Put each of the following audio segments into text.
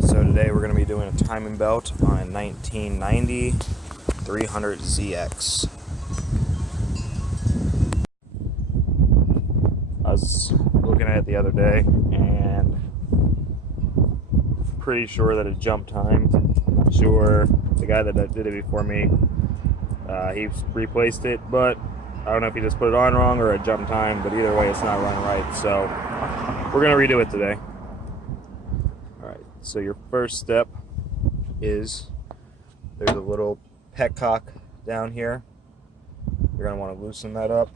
So today we're going to be doing a timing belt on a 1990 300ZX. I was looking at it the other day and pretty sure that it jump timed. I'm not sure, the guy that did it before me, he replaced it, but I don't know if he just put it on wrong or it jump time, but either way it's not running right, so we're going to redo it today. Alright, so your first step is there's a little petcock down here. You're going to want to loosen that up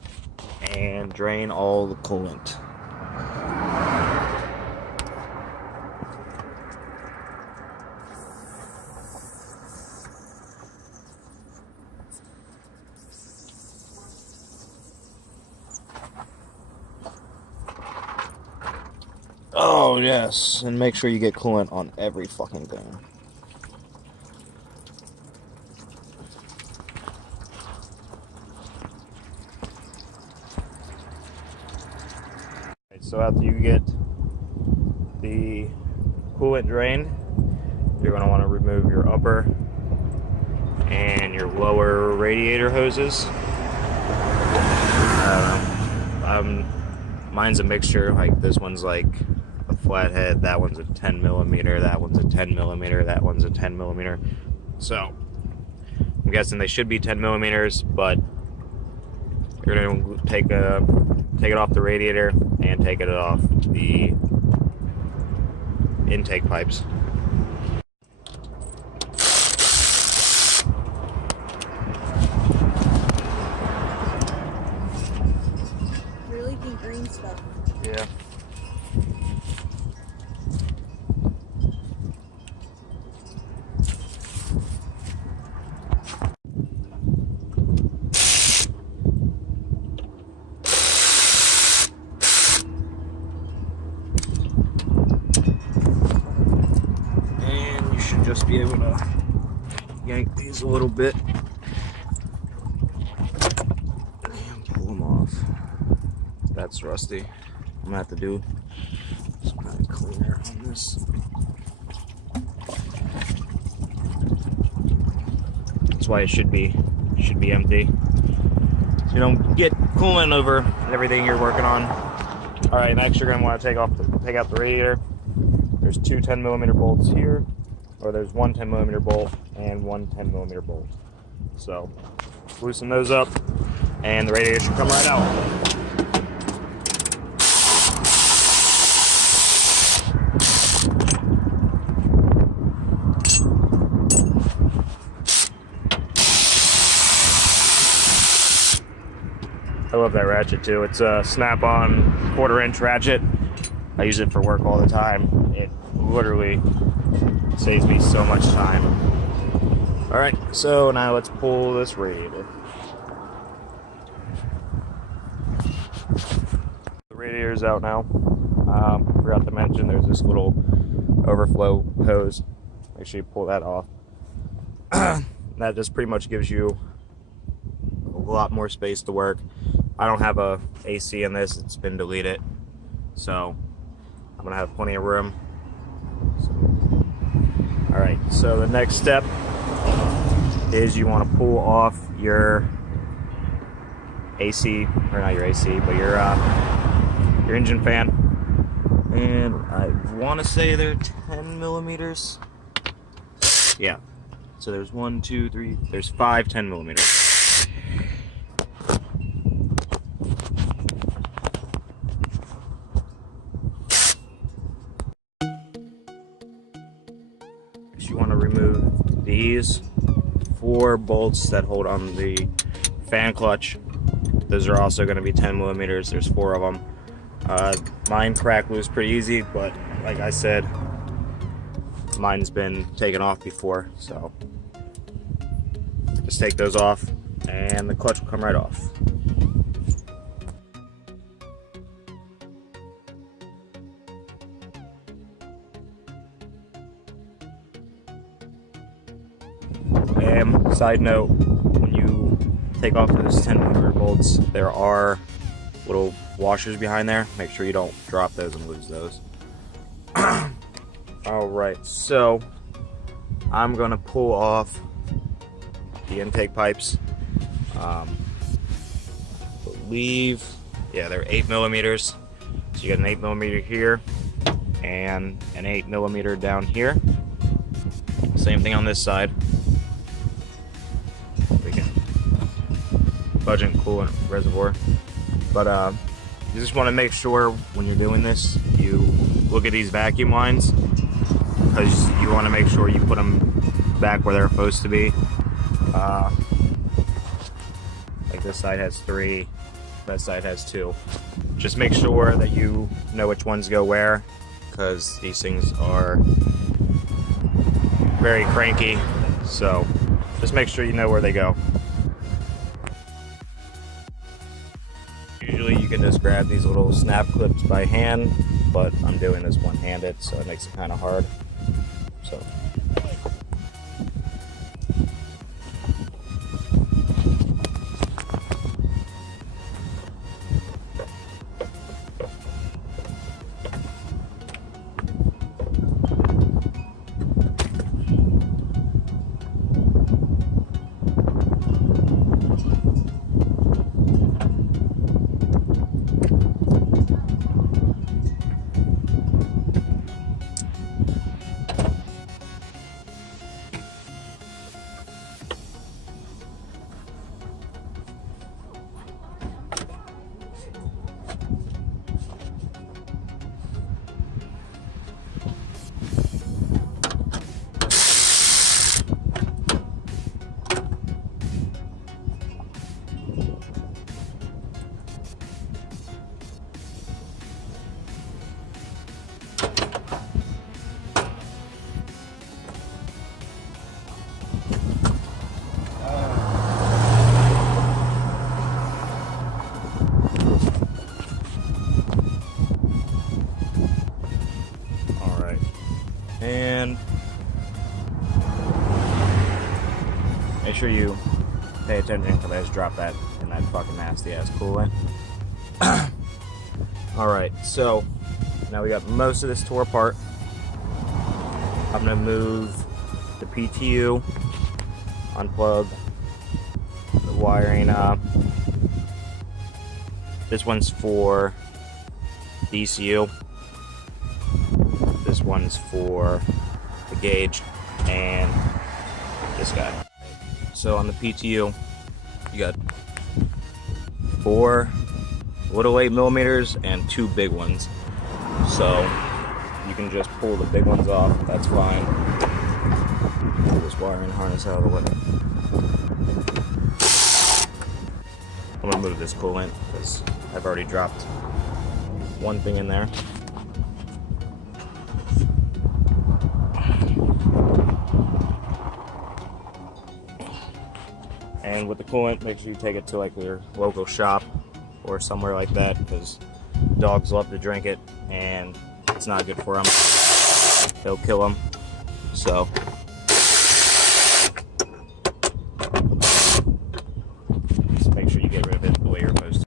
and drain all the coolant. Oh yes, and make sure you get coolant on every fucking thing. So after you get the coolant drained, you're going to want to remove your upper and your lower radiator hoses. Mine's a mixture, like this one's like a flathead, that one's a 10 millimeter, that one's a 10 millimeter, that one's a 10 millimeter. So I'm guessing they should be 10 millimeters, but you're going to take it off the radiator and take it off the intake pipes. You're leaking green stuff. Yeah. Just be able to yank these a little bit and pull them off. That's rusty. I'm gonna have to do some kind of cleaner on this. That's why it should be empty. So you don't get coolant over everything you're working on. All right, next you're gonna want to take out the radiator. There's two 10 millimeter bolts here. Or there's one 10 millimeter bolt and one 10 millimeter bolt. So loosen those up and the radiator should come right out. I love that ratchet too. It's a snap-on 1/4 inch ratchet. I use it for work all the time. It literally saves me so much time. Alright, so now let's pull this radiator. The radiator's out now. Forgot to mention there's this little overflow hose. Make sure you pull that off. That just pretty much gives you a lot more space to work. I don't have a AC in this, it's been deleted. So I'm gonna have plenty of room. Alright, so the next step is you want to pull off your AC, or not your AC, but your engine fan. And I want to say they're 10 millimeters. Yeah, so there's 1, 2, 3, there's 5 10 millimeters. You want to remove these 4 bolts that hold on the fan clutch. Those are also going to be 10 millimeters. There's 4 of them. Mine cracked loose pretty easy, but like I said, mine's been taken off before, so just take those off and the clutch will come right off. Side note, when you take off those 10 millimeter bolts, there are little washers behind there. Make sure you don't drop those and lose those. All right, so I'm gonna pull off the intake pipes. Believe, yeah, they're 8mm. So you got an 8mm here and an 8mm down here. Same thing on this side. We can budget coolant reservoir, but you just want to make sure when you're doing this, you look at these vacuum lines, because you want to make sure you put them back where they're supposed to be. Like this side has 3, that side has 2. Just make sure that you know which ones go where, because these things are very cranky, so just make sure you know where they go. Usually you can just grab these little snap clips by hand, but I'm doing this one-handed, so it makes it kind of hard. So and make sure you pay attention because I just dropped that in that fucking nasty ass coolant. Alright, so now we got most of this tore apart. I'm gonna move the PTU, unplug the wiring up. This one's for DCU. This one's for the gauge, and this guy. So on the PTU, you got 4 little 8mm and 2 big ones. So you can just pull the big ones off, that's fine. Pull this wiring harness out of the way. I'm gonna move this coolant because I've already dropped one thing in there. And with the coolant, make sure you take it to like your local shop or somewhere like that, because dogs love to drink it and it's not good for them. They'll kill them. So just make sure you get rid of it the way you're supposed to.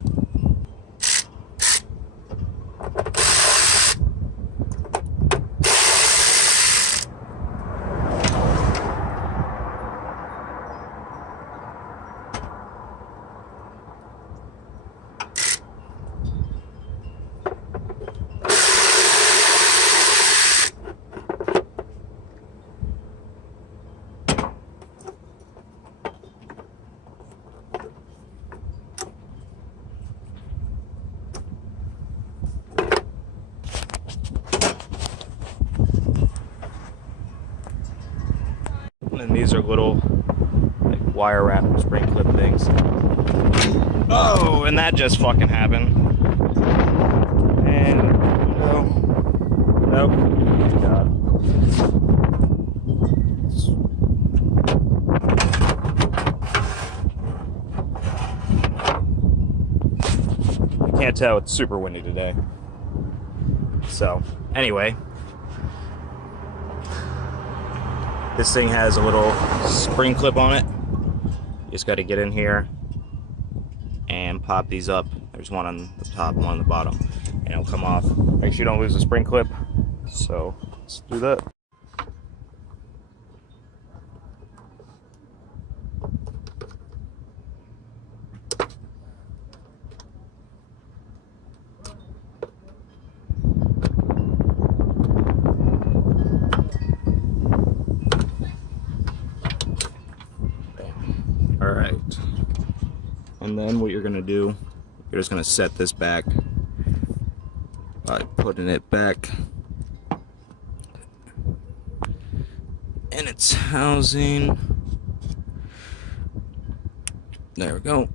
And these are little like wire wrap spring clip things. Oh, and that just fucking happened. And no, nope. God. You can't tell, it's super windy today. So anyway. This thing has a little spring clip on it. You just got to get in here and pop these up. There's one on the top and one on the bottom, and it'll come off. Make sure you don't lose the spring clip. So let's do that. All right, and then what you're gonna do, you're just gonna set this back by putting it back in its housing. There we go.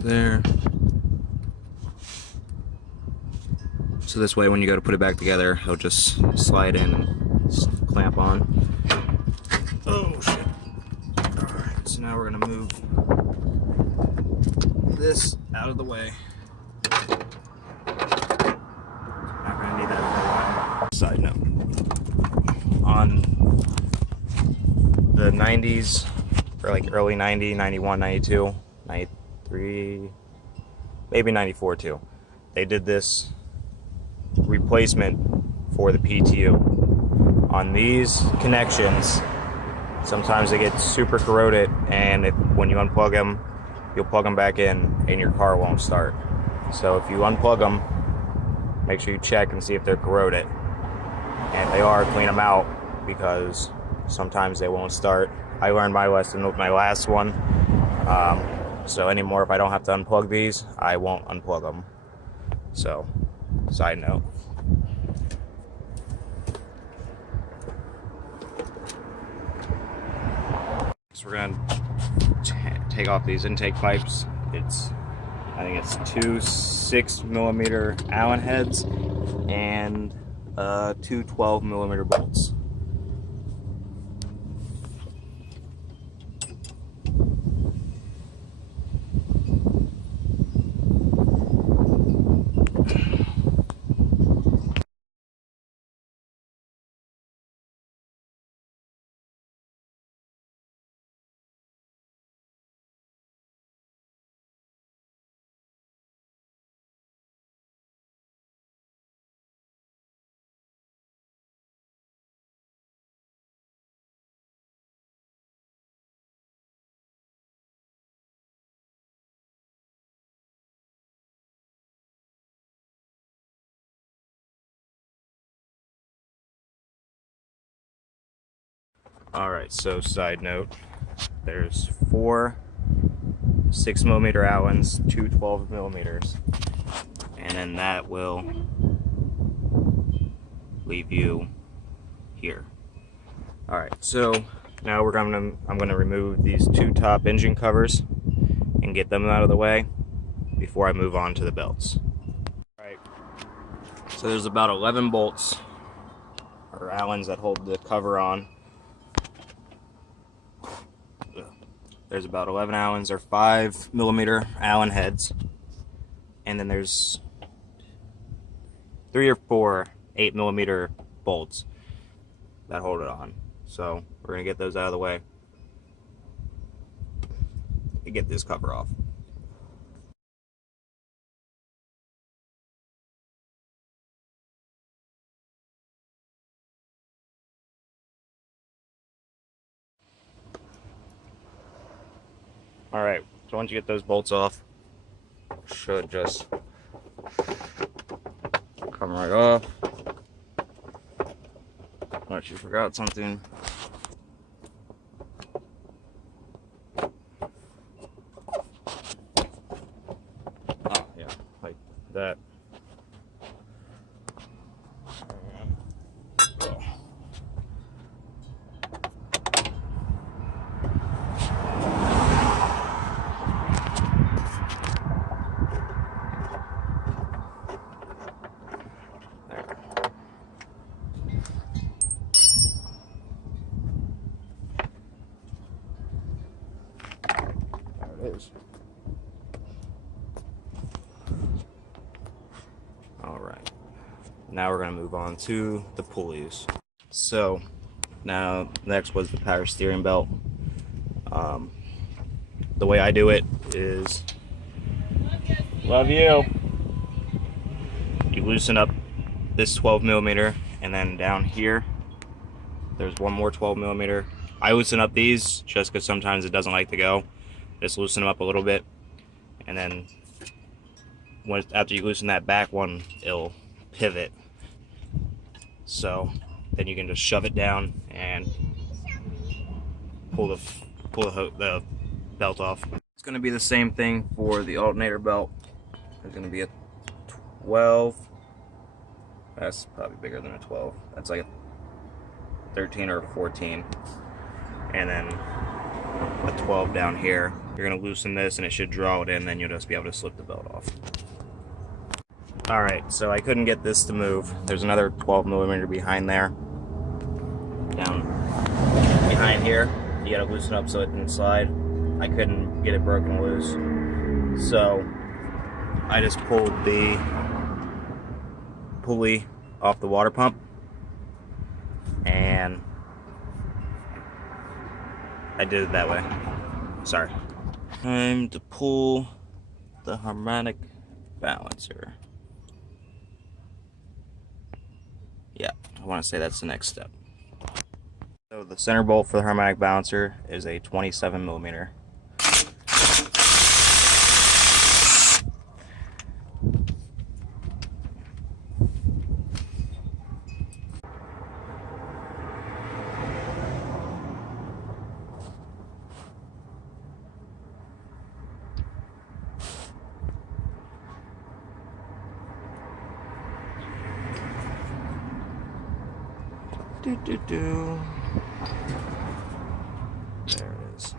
There. So this way when you go to put it back together, it'll just slide in and clamp on. Oh shit. Alright, so now we're gonna move this out of the way. Not gonna need that for a while. Side note. On the 90s, or like early 90, 91, 92, 93, maybe 94 too, they did this replacement for the PTU. On these connections, sometimes they get super corroded, and when you unplug them, you'll plug them back in and your car won't start. So if you unplug them, make sure you check and see if they're corroded. And if they are, clean them out, because sometimes they won't start. I learned my lesson with my last one. So anymore, if I don't have to unplug these, I won't unplug them. So, side note. So we're gonna take off these intake pipes. I think it's two 6mm Allen heads and two 12mm bolts. Alright, so side note, there's 4 6mm Allens, 2 12mm, and then that will leave you here. Alright, so now I'm gonna remove these 2 top engine covers and get them out of the way before I move on to the belts. Alright, so there's about 11 bolts or Allens that hold the cover on. There's about 11 Allens or 5mm Allen heads, and then there's 3 or 4 8mm bolts that hold it on. So we're gonna get those out of the way and get this cover off. Alright, so once you get those bolts off, should just come right off. Unless you forgot something. Oh yeah, like that. Is. All right, now we're going to move on to the pulleys. So now next was the power steering belt. The way I do it is, love you. you loosen up this 12 millimeter, and then down here there's one more 12 millimeter. I loosen up these just because sometimes it doesn't like to go. Just loosen them up a little bit, and then after you loosen that back one, it'll pivot. So then you can just shove it down and pull the belt off. It's going to be the same thing for the alternator belt. There's going to be a 12. That's probably bigger than a 12. That's like a 13 or a 14. And then a 12 down here. You're going to loosen this and it should draw it in, then you'll just be able to slip the belt off. Alright, so I couldn't get this to move. There's another 12 millimeter behind there. Down behind here. You gotta loosen up so it can slide. I couldn't get it broken loose. So I just pulled the pulley off the water pump, and I did it that way. Sorry. Time to pull the harmonic balancer. Yeah, I want to say that's the next step. So the center bolt for the harmonic balancer is a 27 millimeter. There it is.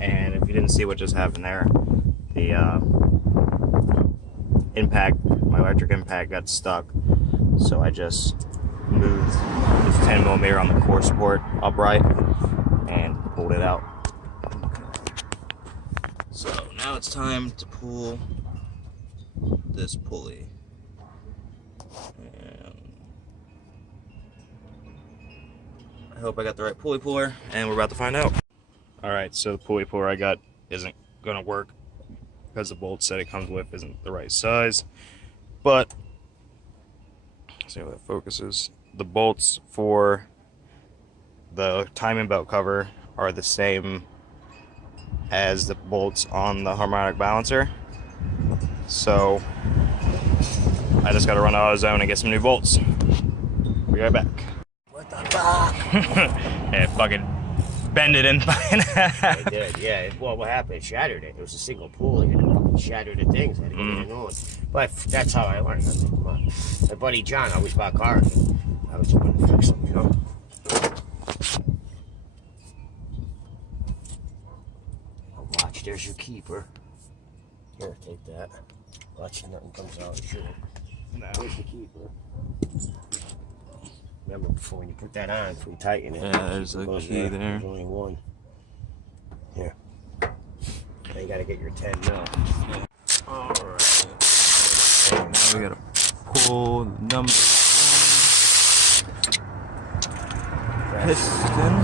And if you didn't see what just happened there, the impact, my electric impact got stuck. So I just moved this 10 millimeter on the core support upright and pulled it out. So now it's time to pull this pulley. And I hope I got the right pulley puller, and we're about to find out. Alright, so the pulley puller I got isn't going to work because the bolt set it comes with isn't the right size. But, see how that focuses. The bolts for the timing belt cover are the same as the bolts on the harmonic balancer. So I just got to run to AutoZone and get some new bolts. Be right back. What the fuck? Yeah, fucking bend it in. I did, yeah. Well, what happened? It shattered it. It was a single pulley and it fucking shattered the things. I had to get a new one. But that's how I learned. I mean, my buddy John always bought cars. I was going to fix them, you know? Oh, watch, there's your keeper. Here, take that. Watch, nothing comes out. Sure. No. There's the keeper. Remember before when you put that on, before you tighten it. Yeah, there's a key there. There's only one. Here. Now you gotta get your 10 mil. Alright. Now we gotta pull the number one piston.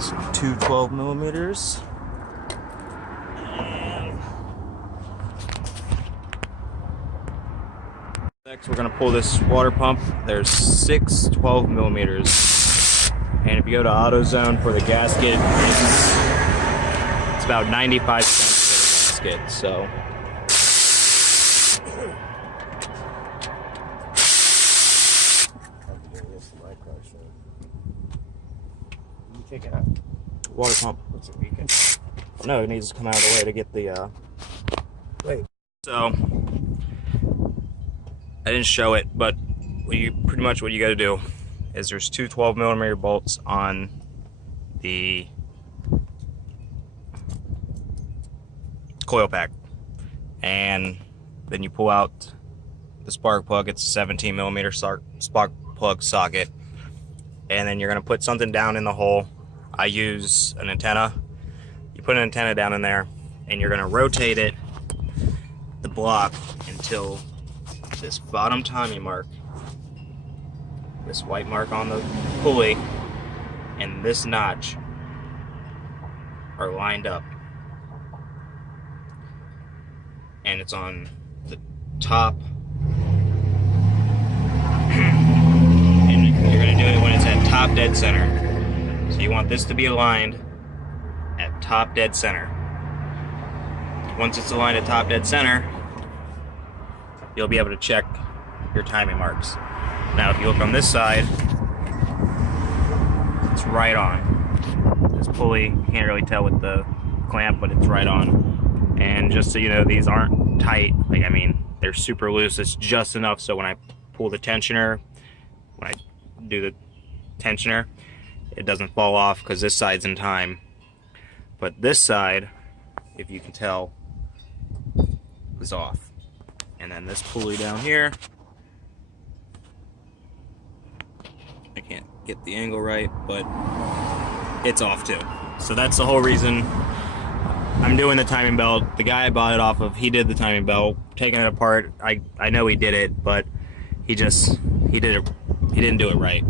So two 12 millimeters. Next, we're going to pull this water pump. There's 6 12 millimeters. And if you go to AutoZone for the gasket, it's about 95 cents for the gasket. So, You take it out. water pump. What's it leaking? No, it needs to come out of the way to get the. Wait. So, I didn't show it, but pretty much what you got to do is there's 2 12 millimeter bolts on the coil pack, and then you pull out the spark plug. It's a 17 millimeter spark plug socket, and then you're going to put something down in the hole. I use an antenna. You put an antenna down in there, and you're going to rotate it, the block, until this bottom timing mark, this white mark on the pulley, and this notch are lined up, and it's on the top, and you're going to do it when it's at top dead center. So you want this to be aligned at top dead center. Once it's aligned at top dead center, you'll be able to check your timing marks. Now if you look on this side, it's right on. This pulley, you can't really tell with the clamp, but it's right on. And just so you know, these aren't tight. Like, I mean, they're super loose. It's just enough so when I pull the tensioner, when I do the tensioner, it doesn't fall off because this side's in time. But this side, if you can tell, is off. And then this pulley down here, I can't get the angle right, but it's off too. So that's the whole reason I'm doing the timing belt. The guy I bought it off of, he did the timing belt, taking it apart. I know he did it, but he didn't do it right.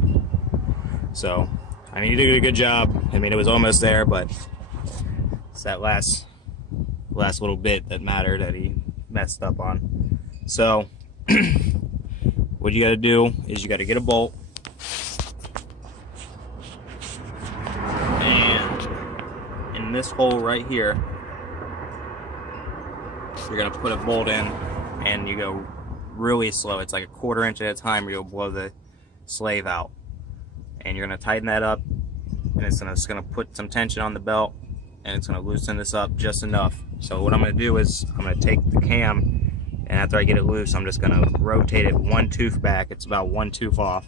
So I mean, he did a good job. I mean, it was almost there, but it's that last little bit that mattered that he messed up on. So what you got to do is you got to get a bolt, and in this hole right here, you're going to put a bolt in, and you go really slow. It's like a 1/4 inch at a time, or you'll blow the slave out. And you're going to tighten that up, and it's going to put some tension on the belt, and it's going to loosen this up just enough. So what I'm going to do is I'm going to take the cam, and after I get it loose, I'm just going to rotate it 1 tooth back. It's about 1 tooth off.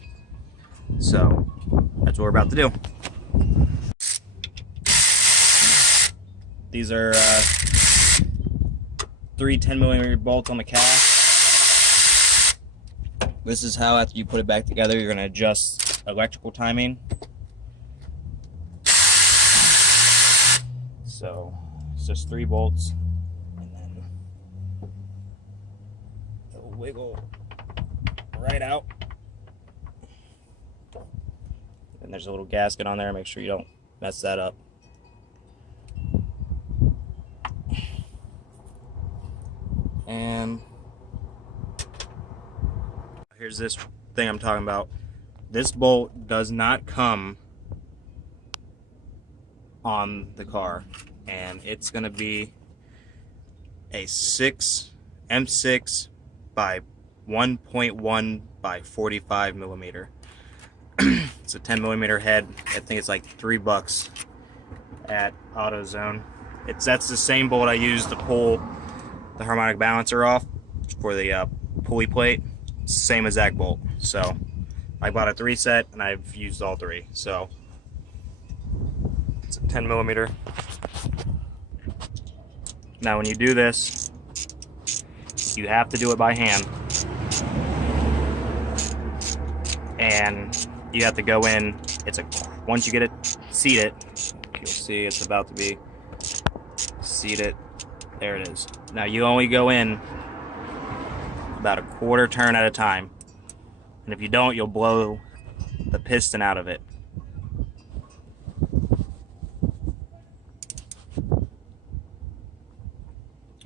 So that's what we're about to do. These are 3 10mm bolts on the cast. This is how, after you put it back together, you're going to adjust electrical timing. So it's just 3 bolts, and then it'll wiggle right out. And there's a little gasket on there. Make sure you don't mess that up. And here's this thing I'm talking about. This bolt does not come on the car, and it's going to be a M6 by 1.1 by 45 millimeter. It's a 10mm head. I think it's like $3 at AutoZone. That's the same bolt I used to pull the harmonic balancer off for the pulley plate. Same exact bolt. So I bought a 3 set, and I've used all 3. So it's a 10mm. Now when you do this, you have to do it by hand, and you have to go in. Once you get it seated, you'll see it's about to be seated. There it is. Now you only go in about a 1/4 turn at a time, and if you don't, you'll blow the piston out of it.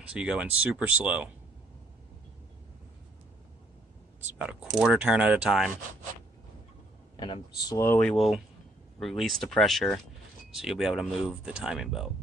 So you go in super slow. It's about a 1/4 turn at a time, and then slowly will release the pressure, so you'll be able to move the timing belt.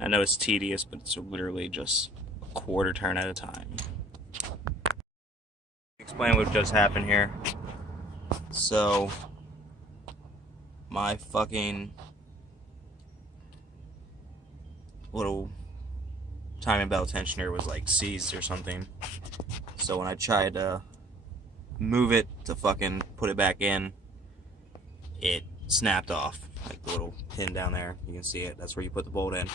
I know it's tedious, but it's literally just a 1/4 turn at a time. Explain what just happened here. So my fucking little timing belt tensioner was like seized or something. So when I tried to move it to fucking put it back in, it snapped off. Like the little pin down there, you can see it. That's where you put the bolt in.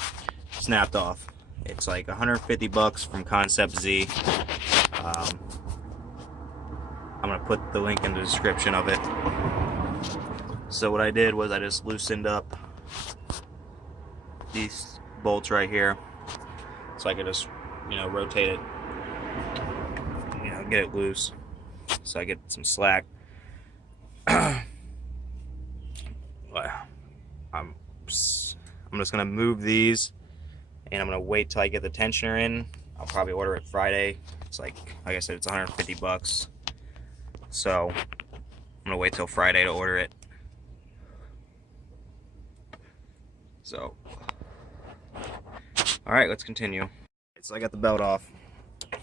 Snapped off. It's like $150 from Concept Z. I'm gonna put the link in the description of it. So what I did was I just loosened up these bolts right here, so I could just, rotate it, get it loose, so I get some slack. I'm just gonna move these, and I'm gonna wait till I get the tensioner in. I'll probably order it Friday. It's like I said, it's $150. So I'm gonna wait till Friday to order it. So, all right, let's continue. So I got the belt off.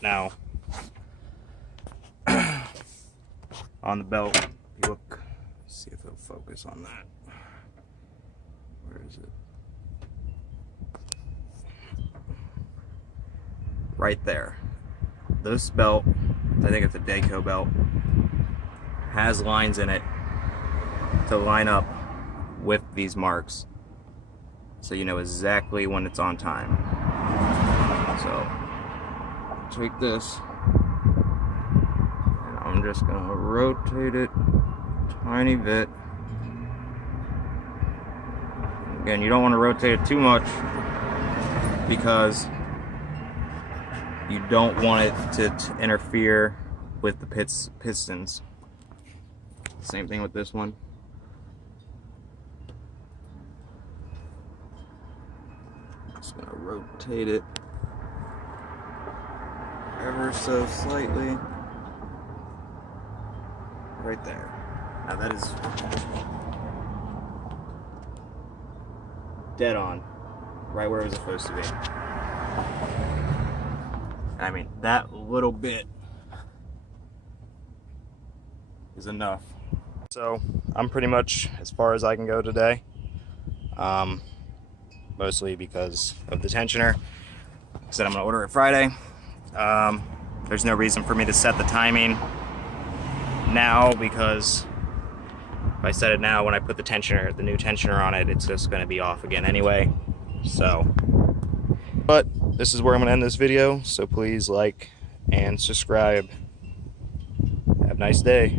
Now, on the belt, you look, see if it'll focus on that. Where is it? Right there. This belt, I think it's a Daco belt, has lines in it to line up with these marks, so you know exactly when it's on time. So take this, and I'm just gonna rotate it a tiny bit. Again, you don't want to rotate it too much because you don't want it to interfere with the pistons. Same thing with this one. Just gonna rotate it ever so slightly. Right there. Now that is dead on, right where it was supposed to be. I mean, that little bit is enough. So I'm pretty much as far as I can go today, mostly because of the tensioner. I said I'm gonna order it Friday. There's no reason for me to set the timing now, because if I set it now, when I put the new tensioner on it, it's just gonna be off again anyway. So, but this is where I'm gonna end this video, so please like and subscribe. Have a nice day.